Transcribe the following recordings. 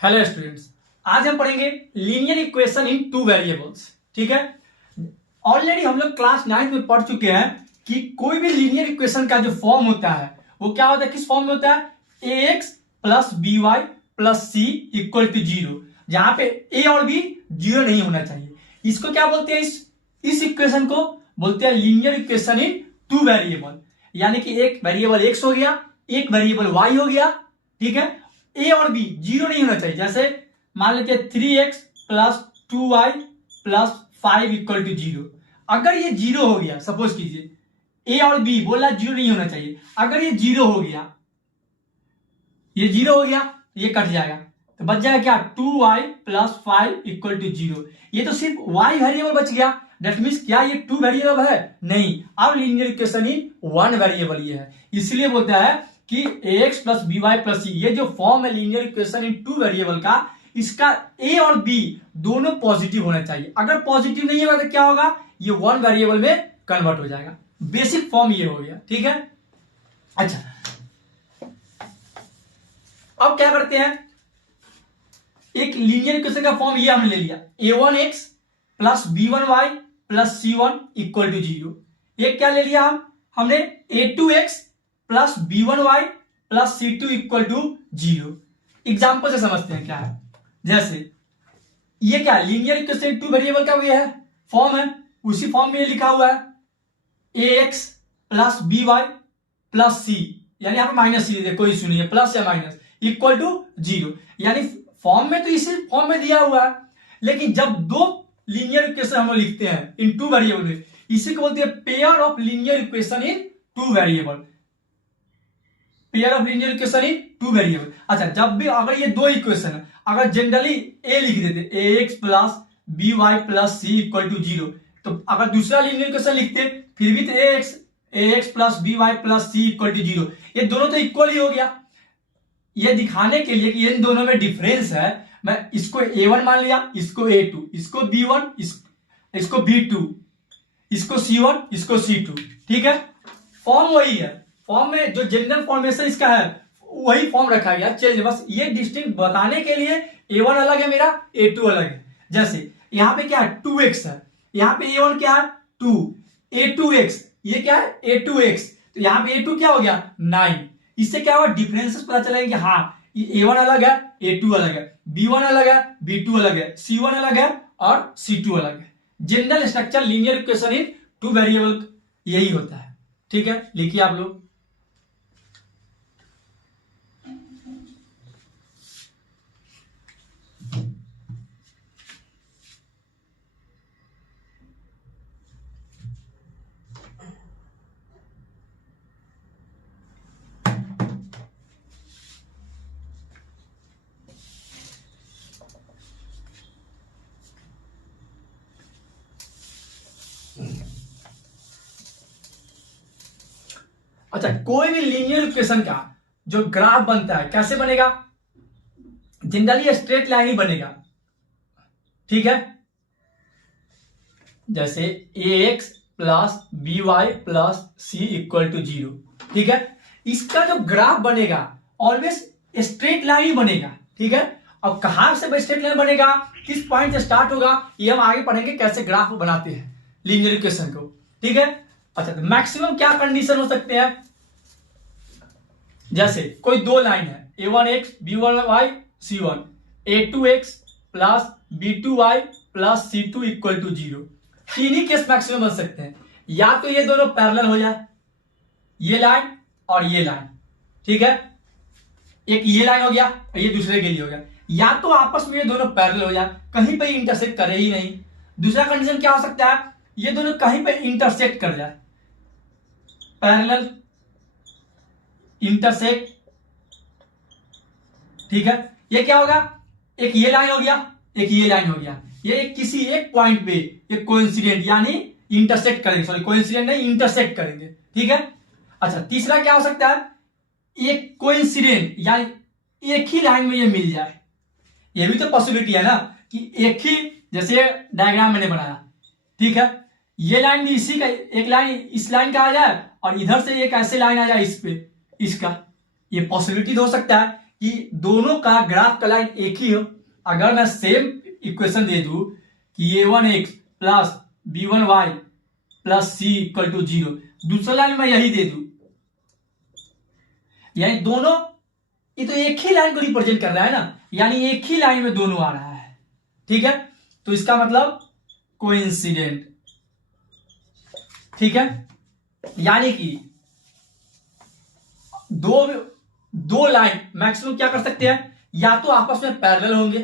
Hello students, आज हम पढ़ेंगे linear equation in two variables. ठीक है, ऑलरेडी हम लोग क्लास 9 में पढ़ चुके हैं कि कोई भी लीनियर इक्वेशन का जो फॉर्म होता है वो क्या होता है, किस फॉर्म में होता है, a x plus b y plus c equal to zero, जहां पे ए और बी जीरो नहीं होना चाहिए। इसको क्या बोलते हैं, इस इक्वेशन को बोलते हैं linear equation in two variable. यानी कि एक वेरिएबल एक्स हो गया, एक वेरिएबल वाई हो गया। ठीक है, ए और बी जीरो नहीं होना चाहिए। जैसे मान लेते हैं 3x plus 2y plus 5 equal to zero. अगर ये जीरो हो गया, सपोज कीजिए ए और बी बोला जीरो नहीं होना चाहिए, अगर ये जीरो हो गया, ये जीरो हो गया, ये कट जाएगा तो बच जाएगा क्या, 2y plus 5 equal to zero. ये तो सिर्फ y वेरिएबल बच गया। दैट मीन्स क्या ये टू वेरिएबल है? नहीं, अब linear equation in one variable ये है। इसलिए बोलता है कि ax plus b y plus c, ये जो फॉर्म है linear equation in two variable का, इसका a और b दोनों पॉजिटिव होना चाहिए। अगर पॉजिटिव नहीं होगा तो क्या होगा, ये वन वेरिएबल में कन्वर्ट हो जाएगा। बेसिक फॉर्म ये हो गया। ठीक है, अच्छा अब क्या करते हैं, एक लीनियर इक्वेशन का फॉर्म ये हमने ले लिया, a1x plus b1y plus c1 equal to zero. एक क्या ले लिया हमने a2x plus b1y plus c2 equal to zero. Example से समझते हैं क्या है। जैसे ये क्या है, लीनियर इक्वेशन टू वेरिएबल का ये है फॉर्म है, उसी फॉर्म में ये लिखा हुआ है ax plus by plus c, यानी यहां पर माइनस सी दे, कोई इश्यू नहीं है, प्लस या माइनस इक्वल टू जीरो। यानी फॉर्म में तो इसी फॉर्म में दिया हुआ है, लेकिन जब दो लीनियर इक्वेशन हम लोग लिखते हैं इन टू वेरिएबल में, इसी को बोलते हैं pair of linear equation in two variable. Pair of linear equation in two variable. अच्छा, जब भी अगर ये दो इक्वेशन है, अगर जनरली ए लिख देते ax plus b y plus c equal to zero, तो अगर दूसरा लीनियर इक्वेशन लिखते फिर भी तो ax plus b y plus c equal to zero, ये दोनों तो इक्वल ही हो गया। ये दिखाने के लिए कि इन दोनों में डिफरेंस है, मैं इसको a1 मान लिया, इसको a2, इसको b1, इसको b2, इसको c1, इसको c2। ठीक है, फॉर्म वही है, फॉर्म में जो जनरल फॉर्मेशन इसका है वही फॉर्म रखा गया, चेंज बस ये डिस्टिंक्ट बताने के लिए a1 अलग है मेरा, a2 अलग है। जैसे यहां पे क्या है, 2x है, यहां पे a1 क्या है 2, a2x ये क्या है a2x, तो यहां पे a2 क्या हो गया 9। इससे क्या होगा, डिफरेंसेस पता चलेगा कि हाँ ये a1 अलग है, a2 अलग है, b1 अलग है, b2 अलग है, c1 अलग है और c2 अलग है। General structure linear equation in two variable यही होता है। ठीक है, लिखिए आप लोग। अच्छा, कोई भी लीनियर इक्वेशन का जो ग्राफ बनता है कैसे बनेगा, जनरली स्ट्रेट लाइन ही बनेगा। ठीक है, जैसे ax plus b y plus c equal to zero. ठीक है, इसका जो ग्राफ बनेगा ऑलवेज स्ट्रेट लाइन ही बनेगा। ठीक है, अब कहां से स्ट्रेट लाइन बनेगा, किस पॉइंट से स्टार्ट होगा, ये हम आगे पढ़ेंगे कैसे ग्राफ बनाते हैं लीनियर इक्वेशन को। ठीक है, अच्छा तो मैक्सिमम क्या कंडीशन हो सकते हैं, जैसे कोई दो लाइन है a1x b1y c1, a2x plus b2y plus c2 equal to zero. तीन ही केस मैक्सिमम बन सकते हैं, या तो ये दोनों पैरेलल हो जाए, ये लाइन और ये लाइन। ठीक है, एक ये लाइन हो गया और ये दूसरे के लिए हो गया, या तो आपस में ये दोनों पैरेलल हो जाए, कहीं पे इंटरसेक्ट करे ही नहीं। दूसरा कंडीशन क्या हो सकता है, ये दोनों कहीं पे इंटरसेक्ट कर जाए, पैरेलल इंटरसेक्ट। ठीक है, ये क्या होगा, एक ये लाइन हो गया, एक ये लाइन हो गया, ये किसी एक पॉइंट पे ये कोइंसिडेंट यानी इंटरसेक्ट करेंगे, सॉरी कोइंसिडेंट नहीं इंटरसेक्ट करेंगे। ठीक है, अच्छा तीसरा क्या हो सकता है, एक कोइंसिडेंट यानी एक ही लाइन में ये मिल जाए, ये भी तो पॉसिबिलिटी है ना कि एक ही, जैसे डायग्राम मैंने बनाया। ठीक है, ये लाइन भी इसी का, एक लाइन इस लाइन का आ जाए और इधर से एक ऐसे लाइन आ जाए इस पे, इसका ये पॉसिबिलिटी हो सकता है कि दोनों का ग्राफ का लाइन एक ही हो। अगर मैं सेम इक्वेशन दे दूं कि a1x plus b1y plus c equal to 0, दूसरा लाइन मैं यही दे दूं, यानी दोनों, ये तो एक ही लाइन को रिप्रेजेंट कर रहा है ना, यानी एक ही लाइन में दोनों आ रहा है, ठीक है। तो इसका मतलब कोइंसिडेंट, ठीक है। यानी कि दो लाइन मैक्सिमम क्या कर सकते हैं, या तो आपस में पैरेलल होंगे,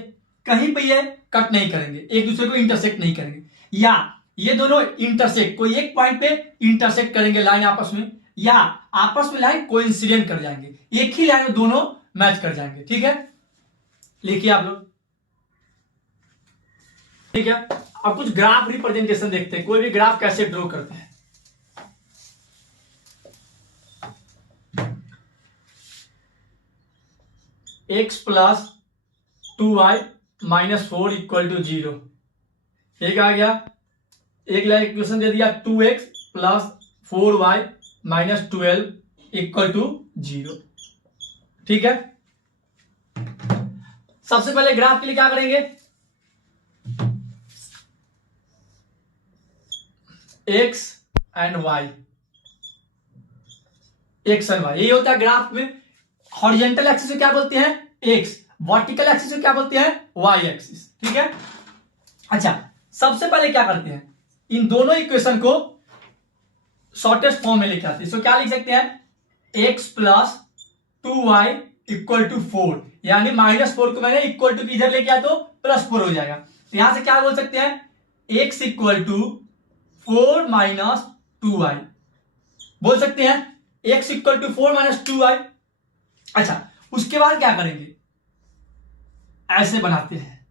कहीं पे ये कट नहीं करेंगे, एक दूसरे को इंटरसेक्ट नहीं करेंगे, या ये दोनों इंटरसेक्ट, कोई एक पॉइंट पे इंटरसेक्ट करेंगे लाइन आपस में, या आपस में लाइन कोइंसिडेंट कर जाएंगे, एक ही लाइन में दोनों मैच कर जाएंगे, ठीक है। लिखिए आप लोग, ठीक है। अब कुछ ग्राफ रिप्रेजेंटेशन देखते हैं, कोई भी ग्राफ कैसे ड्रॉ करते हैं। x plus 2y minus 4 equal to 0, एक आ गया। एक लाइन इक्वेशन दे दिया 2x plus 4y minus 12 equal to 0, ठीक है। सबसे पहले ग्राफ के लिए क्या करेंगे, x and y, x and y, यही होता है ग्राफ में। हॉरिजेंटल एक्सिस को क्या बोलते हैं, x, वर्टिकल एक्सिस को क्या बोलते हैं, y एक्सिस, ठीक है। अच्छा, सबसे पहले क्या करते हैं, इन दोनों इक्वेशन को शॉर्टेस्ट फॉर्म में लेके आते हैं। इसको क्या लिख सकते हैं, x plus 2y equal to 4, यानी -4 को मैंने इक्वल टू इधर लेके आया तो +4 हो जाएगा। तो यहां से क्या बोल सकते हैं, x equal to 4 minus 2y बोल सकते हैं, x equal to 4 minus 2y। अच्छा, उसके बाद क्या करेंगे, ऐसे बनाते हैं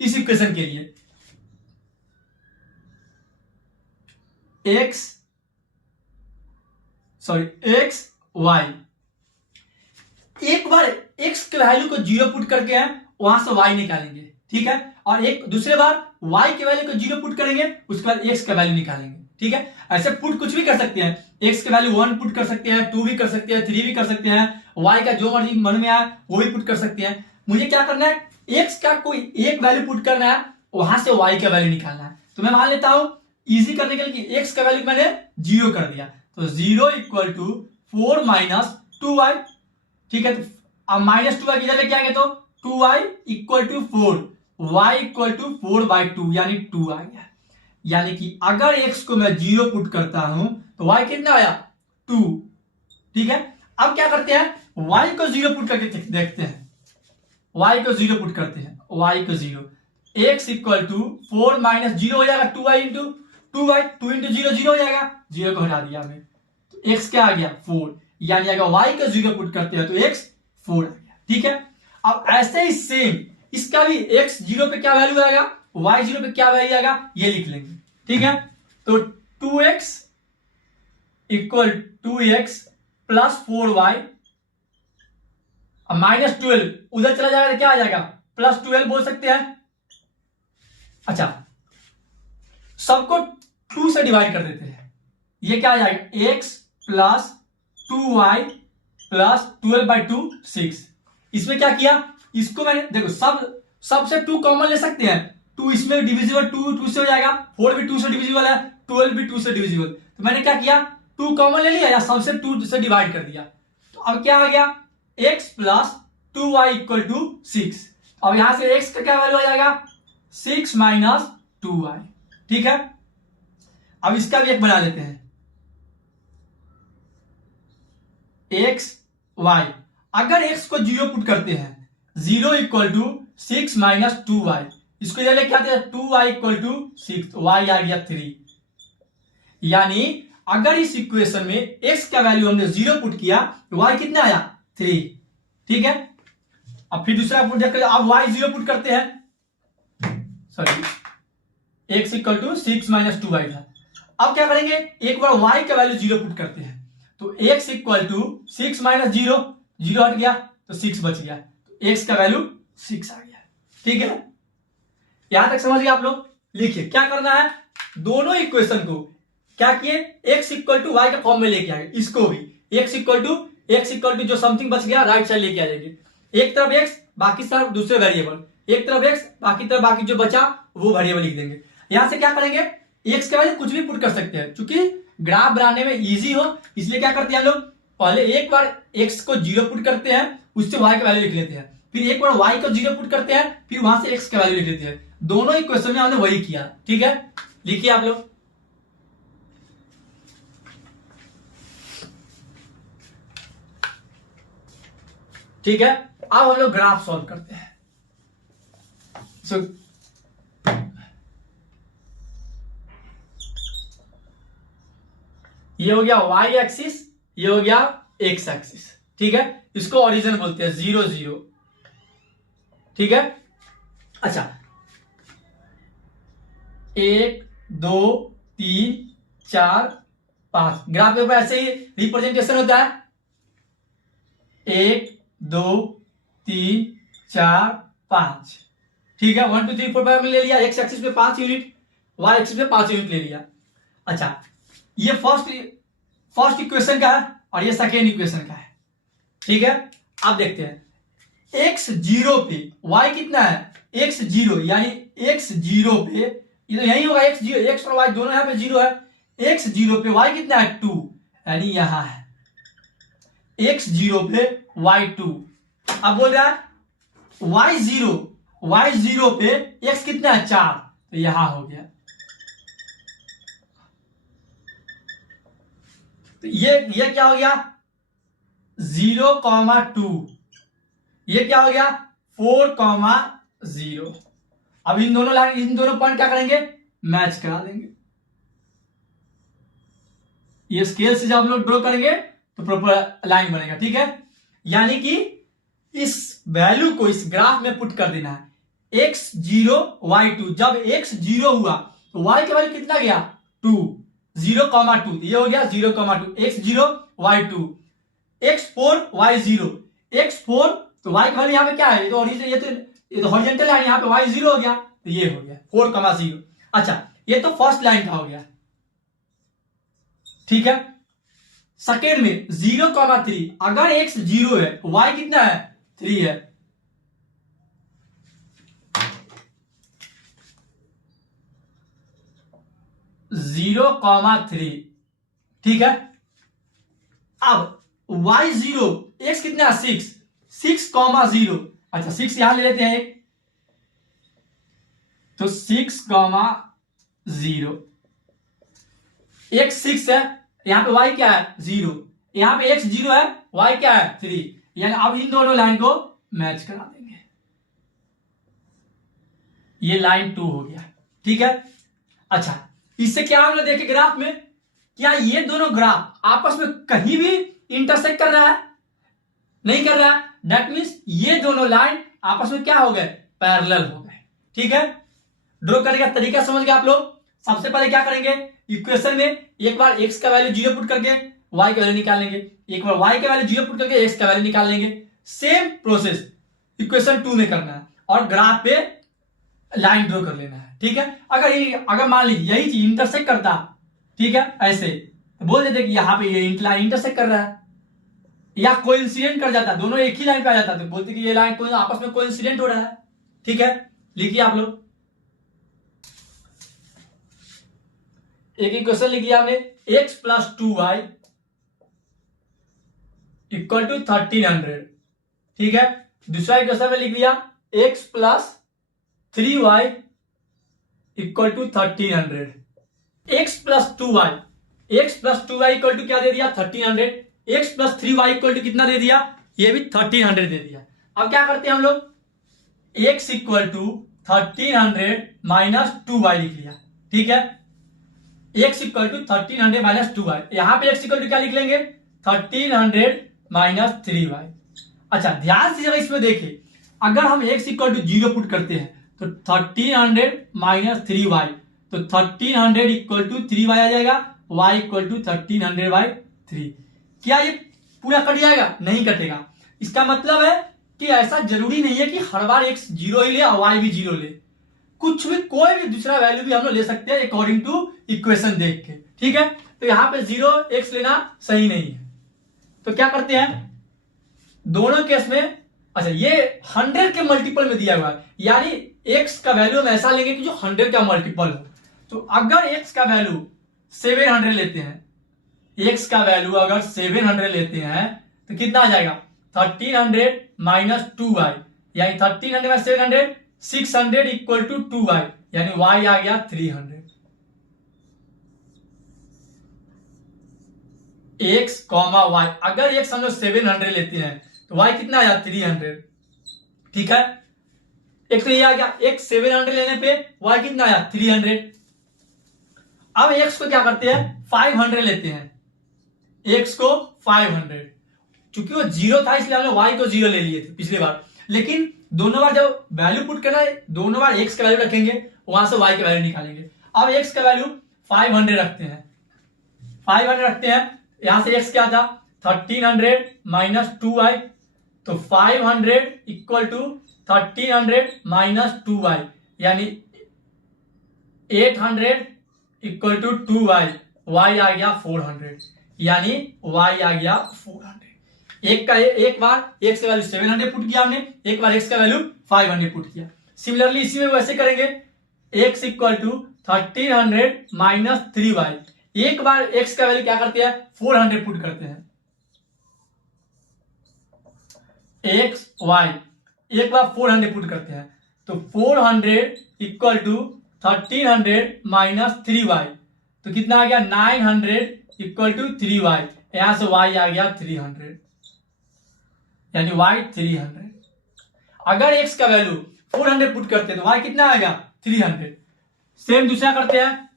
इस इक्वेशन के लिए, x y, एक बार x के वैल्यू को 0 पुट करके हैं, वहां से y निकालेंगे, ठीक है। और एक दूसरे बार y के वैल्यू को 0 पुट करेंगे, उसके बाद x का वैल्यू निकालेंगे, ठीक है। ऐसे पुट कुछ भी कर सकते हैं, x के वैल्यू 1 पुट कर सकते हैं, 2 भी कर सकते हैं, 3 भी कर सकते हैं, y का जो मर्जी मन में आए वो भी पुट कर सकते हैं। मुझे क्या करना है, x का कोई एक वैल्यू पुट करना है, वहां से y का वैल्यू निकालना है। तो मैं मान लेता हूं इजी करने के लिए x का वैल्यू मैंने 0 कर दिया, तो 0 इक्वल टू 4 माइनस 2y, ठीक है। तो अब -2y किधर लेके आएंगे, तो 2y equal to 4, y equal to 4/2 यानी 2 आ गया। यानी कि अगर x को मैं 0 पुट करता हूं तो y कितना आया, 2, ठीक है। अब क्या करते हैं, y को 0 पुट करके देखते हैं, y को 0 पुट करते हैं, y को 0, x इक्वल टू 4 माइनस 0 हो जाएगा 2y इंटू 2y, 2 इंटू 0 0 हो जाएगा, 0 को हटा दिया हमें, तो x क्या आ गया 4, यानी अगर y को 0 पुट करते हैं तो x 4 आ गया, ठीक है। अब ऐसे ही सेम इसका भी x 0 पे क्या वैल्यू आएगा, y 0 पे क्या वैल्यू आएगा, ये लिख लेंगे, ठीक है। तो 2x equal 2x plus 4y -12 उधर चला जाएगा तो क्या आ जाएगा, +12 बोल सकते हैं। अच्छा, सबको 2 से डिवाइड कर देते हैं, ये क्या आ जाएगा, x प्लस 2y प्लस 12/2 6। इसमें क्या किया, इसको मैंने देखो सबसे 2 कॉमन ले सकते हैं, 2 इसमें डिविजिबल, 2 से हो जाएगा, 4 भी 2 से डिविजिबल है, 12 भी 2 से डिविजिबल, तो मैंने क्या किया, 2 कॉमन ले लिया या सबसे 2 से डिवाइड कर दिया। तो अब क्या आ गया, x plus 2y equal to 6। अब यहां से x का क्या वैल्यू आ जाएगा, 6 माइनस 2y, ठीक है। अब इसका भी एक बना लेते हैं, x y, अगर x को 0 पुट करते हैं, 0 इक्वल टू 6 माइनस 2y, इसको ये लेके आते हैं 2y इक्वल टू 6, y आ गया 3। यानी अगर इस इक्वेशन में x का वैल्यू हमने 0 पुट किया तो y कितना आया, 3, ठीक है। अब फिर दूसरा पुट देखते हैं, अब y 0 पुट करते हैं, sorry x equal to 6 minus 2y था। अब क्या करेंगे, एक बार y का वैल्यू 0 पुट करते हैं, तो x इक्वल टू 6 माइनस 0, 0 हट गया तो 6 बच गया, तो x का वैल्यू 6 आ गया, ठीक है। यहां तक समझ गए आप लोग। लिखिए क्या करना है, दोनों इक्वेशन को क्या किए, x इक्वल टू वाई के फॉर्म में लेके आए, इसको भी x equal to x equal to जो समथिंग बच गया राइट साइड लेके आ जाएंगे, एक तरफ एक्स बाकी तरफ दूसरे वेरिएबल, एक तरफ एक्स बाकी तरफ बाकी जो बचा वो वेरिएबल लिख देंगे। यहां से क्या करेंगे, एक्स के वैल्यू कुछ भी पुट कर सकते हैं, क्योंकि ग्राफ बनाने में इजी हो इसलिए क्या करते हैं हम लोग, पहले एक बार एक्स को 0 पुट करते हैं, उससे वाई का वैल्यू लिख लेते हैं, फिर एक बार वाई को 0 पुट करते हैं, फिर वहां से एक्स का वैल्यू लिख लेते हैं। दोनों इक्वेशन में हमने वही किया। ठीक है, लिखिए आप लोग। ठीक है, अब हम लोग ग्राफ सॉल्व करते हैं। ये हो गया वाई एक्सिस, ये हो गया एक्स एक्सिस। ठीक है, इसको ओरिजिन बोलते हैं 0 0। ठीक है, अच्छा 1 2 3 4 5 ग्राफ के ऊपर ऐसे ही रिप्रेजेंटेशन होता है, 1 2 3 4 5। ठीक है, 1 2 3 4 5 ले लिया, एक्स एक्सिस पे 5 यूनिट, वाई एक्सिस पे 5 यूनिट ले लिया। अच्छा, ये फर्स्ट इक्वेशन का है और ये सेकेंड इक्वेशन का है। ठीक है, अब देखते हैं एक्स 0 पे वाई कितना है, एक्स 0 यानी एक्स 0 पे ये तो यही होगा, एक्स 0, एक्स और वाई दोनों यहां पे 0 है, एक्स 0 पे वाई कितना है 2, यानी यहां है एक्स 0 पे वाई 2। अब बोल रहा है वाई 0 पे एक्स कितना है 4, तो यहां हो गया। तो ये क्या हो गया 0,2, ये क्या हो गया 4,0। अब इन दोनों पॉइंट क्या करेंगे, मैच करा देंगे। ये स्केल से जब हम लोग ड्रॉ करेंगे तो प्रॉपर लाइन बनेगा। ठीक है, यानी कि इस वैल्यू को इस ग्राफ में पुट कर देना है, x0 y2। जब x0 हुआ तो y का वैल्यू कितना गया 2, 0,2, ये हो गया 0,2, x0 y2, x4 y0, x4 तो y का वैल्यू यहां पे क्या है, ये तो हॉरिजॉन्टल लाइन, यहां पे y0 हो गया, तो ये हो गया 4,0। अच्छा, ये तो फर्स्ट लाइन का हो गया। ठीक है, सेकेंड में 0,3, अगर x 0 है तो y कितना है 3 है, जीरो कॉमा 3। ठीक है, अब y0 x कितना है 6,0। अच्छा 6 यहां ले लेते हैं एक, तो 6,0, x 6 है, यहां पे y क्या है 0, यहां पे x 0 है, y क्या है 3, यानी अब इन दोनों लाइन को मैच करा देंगे, ये लाइन 2 हो गया। ठीक है, अच्छा इससे क्या हम लोग देखे ग्राफ में, क्या ये दोनों ग्राफ आपस में कहीं भी इंटरसेक्ट कर रहा है, नहीं कर रहा है, दैट मींस ये दोनों लाइन आपस में क्या हो गए, पैरेलल हो गए। ठीक है, ड्रॉ करने का तरीका समझ गए आप लोग। सबसे पहले क्या करेंगे, इक्वेशन में एक बार x का वैल्यू 0 पुट करके y का वैल्यू निकाल लेंगे, एक बार y का वैल्यू 0 पुट करके x का वैल्यू निकाल लेंगे। सेम प्रोसेस इक्वेशन 2 में करना है और ग्राफ पे लाइन ड्रॉ कर लेना है। ठीक है, अगर मान लीजिए यही चीज इंटरसेक्ट करता, ठीक है ऐसे, तो बोल देते कि यहां पे ये लाइन इंटरसेक्ट कर रहा है, या कोइंसिडेंट कर जाता, दोनों एक ही लाइन पे आ जाता, तो बोलते कि ये लाइन आपस में कोइंसिडेंट हो रहा है। ठीक है, लिखिए आप लोग, एक इक्वेशन लिख लिया हमने, x plus 2y equal to 1300। ठीक है, दूसरा इक्वेशन में लिख लिया x plus 3y equal to 1300। x plus 2y equal to क्या दे दिया 1300, x plus 3y equal to कितना दे दिया, ये भी 1300 दे दिया। अब क्या करते हैं हम लोग, x equal to 1300 minus 2y लिख लिया। ठीक है, x equal to 1300 minus 2y, यहां पे x इक्वल टू क्या लिख लेंगे 1300 माइनस 3y। अच्छा ध्यान से जरा इसमें देखिए, अगर हम x इक्वल टू 0 पुट करते हैं तो 1300 माइनस 3y, तो 1300 इक्वल टू 3y आ जाएगा, y इक्वल टू 1300/3। क्या ये पूरा कट जाएगा, नहीं कटेगा। इसका मतलब है कि ऐसा जरूरी नहीं है कि हर बार x 0 ही ले और y भी 0 ले, कुछ भी कोई भी दूसरा वैल्यू भी हम लोग ले सकते हैं अकॉर्डिंग टू इक्वेशन देख के। ठीक है, तो यहां पे 0x लेना सही नहीं है, तो क्या करते हैं दोनों केस में, अच्छा ये 100 के मल्टीपल में दिया हुआ है, यानी x का वैल्यू हम ऐसा लेंगे कि जो 100 का मल्टीपल हो। तो अगर x का वैल्यू 700 लेते हैं, x का वैल्यू अगर 700 लेते हैं तो कितना आ जाएगा 1300 माइनस 2y, यानी 1300 माइनस 700 600 इक्वल टू 2y, यानी y आ गया 300। x कॉमा y, अगर x हम लोग 700 लेते हैं तो y कितना आया 300। ठीक है, एक तो ये आ गया, x 700 लेने पे y कितना आया 300। अब x को क्या करते हैं 500 लेते हैं, x को 500, चूंकि वो 0 था इसलिए हमने y को 0 ले लिए थे पिछली बार, लेकिन दोनों बार जब वैल्यू पुट करना है दोनों बार x का वैल्यू रखेंगे, वहां से y का वैल्यू निकालेंगे। अब x का वैल्यू 500 रखते हैं, 500 रखते हैं, यहां से x क्या था 1300 माइनस 2y, तो 500 इक्वल टू 1300 माइनस 2y, यानी 800 इक्वल टू 2y, y आ गया 400, यानी y आ गया 400। एक बार x का वैल्यू 700 पुट किया हमने, एक बार x का वैल्यू 500 पुट किया। सिमिलरली इसी में वैसे करेंगे, x equal to 1300 minus 3y, एक बार x का वैल्यू क्या करते हैं 400 पुट करते हैं, x y एक बार 400 पुट करते हैं, तो 400 इक्वल टू 1300 माइनस 3y, तो कितना आ गया 900 इक्वल टू 3y, यहां से y आ गया 300, यानी y 300। अगर x का वैल्यू 400 पुट करते हैं तो y कितना आएगा 300। सेम दूसरा करते हैं,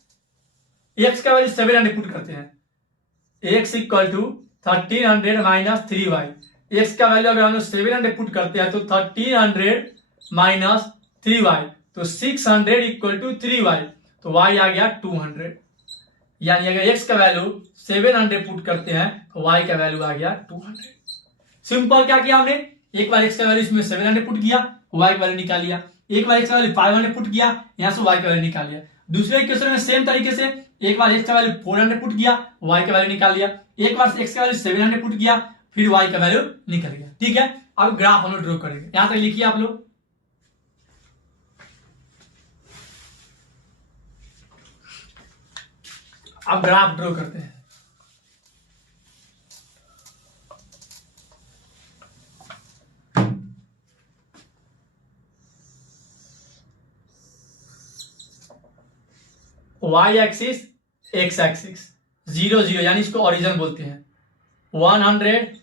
x का वैल्यू 700 पुट करते हैं, x equal to 1300 minus 3y, x का वैल्यू अगर हम लोग 700 पुट करते हैं तो 1300 माइनस 3y, तो 600 इक्वल टू 3y, तो y आ गया 200, यानी अगर x का वैल्यू 700 पुट करते हैं तो y का वैल्यू आ गया 200। सिंपल क्या किया हमने, एक बार x का वैल्यू इसमें 700 पुट किया, y का वैल्यू निकाल लिया, एक बार x का वैल्यू 500 पुट किया, यहां से y का वैल्यू निकाल लिया। दूसरे इक्वेशन में सेम तरीके से एक बार x का वैल्यू 400 पुट किया, y का वैल्यू निकाल लिया, एक बार x का वैल्यू 700 पुट किया, फिर y का वैल्यू निकल गया। ठीक है, अब ग्राफ हम लोग ड्रॉ करेंगे, यहां तक लिखिए आप लोग। अब ग्राफ ड्रॉ करते हैं। y एक्सिस x एक्सिस 0 0, यानी इसको ओरिजिन बोलते हैं। 100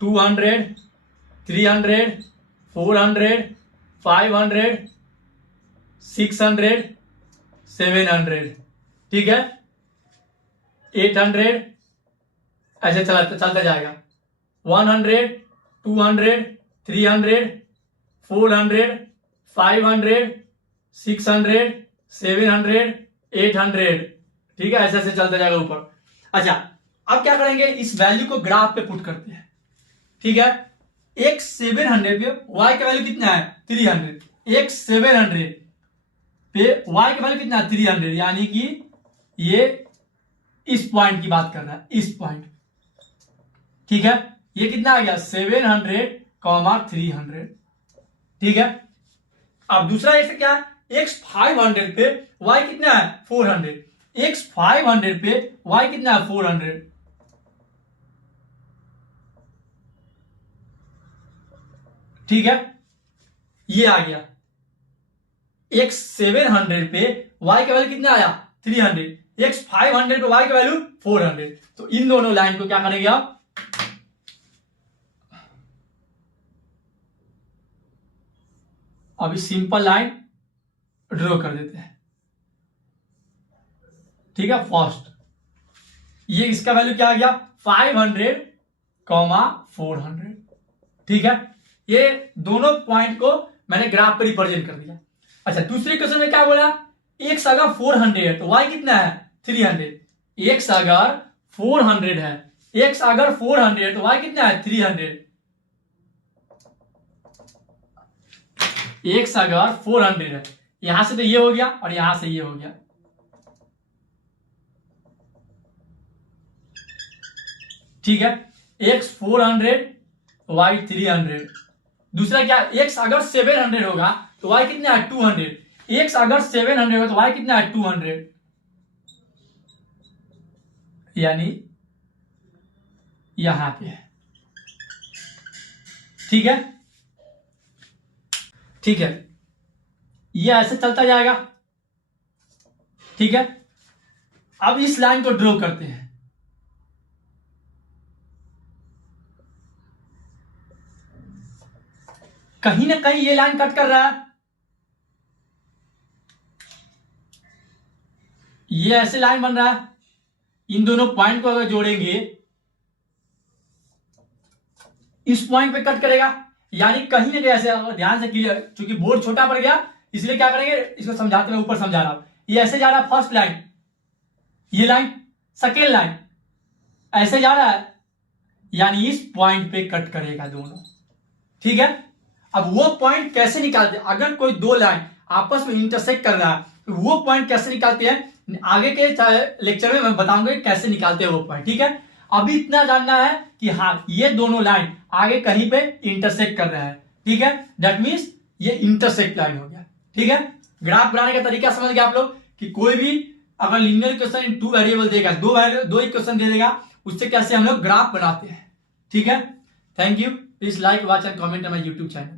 200 300 400 500 600 700, ठीक है, 800 ऐसे चलता जाएगा, 100 200 300 400 500 600 700 800, ठीक है, ऐसे ऐसे चलता जाएगा ऊपर। अच्छा, अब क्या करेंगे, इस वैल्यू को ग्राफ पे पुट करते हैं। ठीक है, x 700 पे y का वैल्यू कितना है 300, x 700 पे y का वैल्यू कितना है 300, यानी कि ये इस पॉइंट की बात कर रहा है, इस पॉइंट। ठीक है, ये कितना आ गया 700 कॉमा 300। ठीक है, अब दूसरा ऐसे क्या है, x 500 पे y कितना है 400, x 500 पे y कितना है 400। ठीक है, ये आ गया, x 700 पे y का वैल्यू कितना आया 300, x 500 पे y का वैल्यू 400। तो इन दोनों लाइन को क्या करेंगे आप, अभी सिंपल लाइन ड्रॉ कर देते हैं। ठीक है, फर्स्ट ये इसका वैल्यू क्या आ गया 500 कॉमा 400। ठीक है, ये दोनों पॉइंट को मैंने ग्राफ पर रिप्रेजेंट कर दिया। अच्छा, दूसरे क्वेश्चन में क्या बोला, x अगर 400 है तो y कितना है 300, x अगर 400 है, x अगर 400 है तो y कितना है 300, x अगर 400 है, यहां से तो ये हो गया और यहां से ये हो गया। ठीक है, x 400 y 300। दूसरा क्या, x अगर 700 होगा तो y कितना है 200। x अगर 700 होगा तो y कितना है 200, यानी यहां पे है। ठीक है, ठीक है, ये ऐसे चलता जाएगा। ठीक है, अब इस लाइन को ड्रॉ करते हैं। कहीं ना कहीं ये लाइन कट कर रहा है, ये ऐसे लाइन बन रहा है। इन दोनों पॉइंट को अगर जोड़ेंगे, इस पॉइंट पे कट करेगा, यानी कहीं ना कहीं ऐसे, ध्यान से क्लियर, क्योंकि बोर्ड छोटा पड़ गया इसलिए क्या करेंगे, इसको समझाते मैं ऊपर समझा रहा हूं। ये ऐसे जा रहा है फर्स्ट लाइन, ये लाइन सेकेंड लाइन ऐसे जा रहा है, यानी इस पॉइंट पे कट करेगा दोनों। ठीक है, अब वो पॉइंट कैसे निकालते हैं, अगर कोई दो लाइन आपस में इंटरसेक्ट कर रहा है तो वो पॉइंट कैसे निकालते हैं, आगे के लेक्चर में मैं बताऊंगा कैसे निकालते हैं वो पॉइंट। ठीक है, अभी इतना जानना है कि हाँ ये दोनों लाइन आगे कहीं पे इंटरसेक्ट कर रहा है। ठीक है, दैट मीन्स ये इंटरसेक्ट लाइन हो गया। ठीक है, ग्राफ बनाने का तरीका समझ गया आप लोग कि कोई भी अगर linear equation in two variable देगा, दो इक्वेशन दे देगा, उससे कैसे हम लोग ग्राफ बनाते हैं। ठीक है, thank you, please like watch and comment my YouTube channel.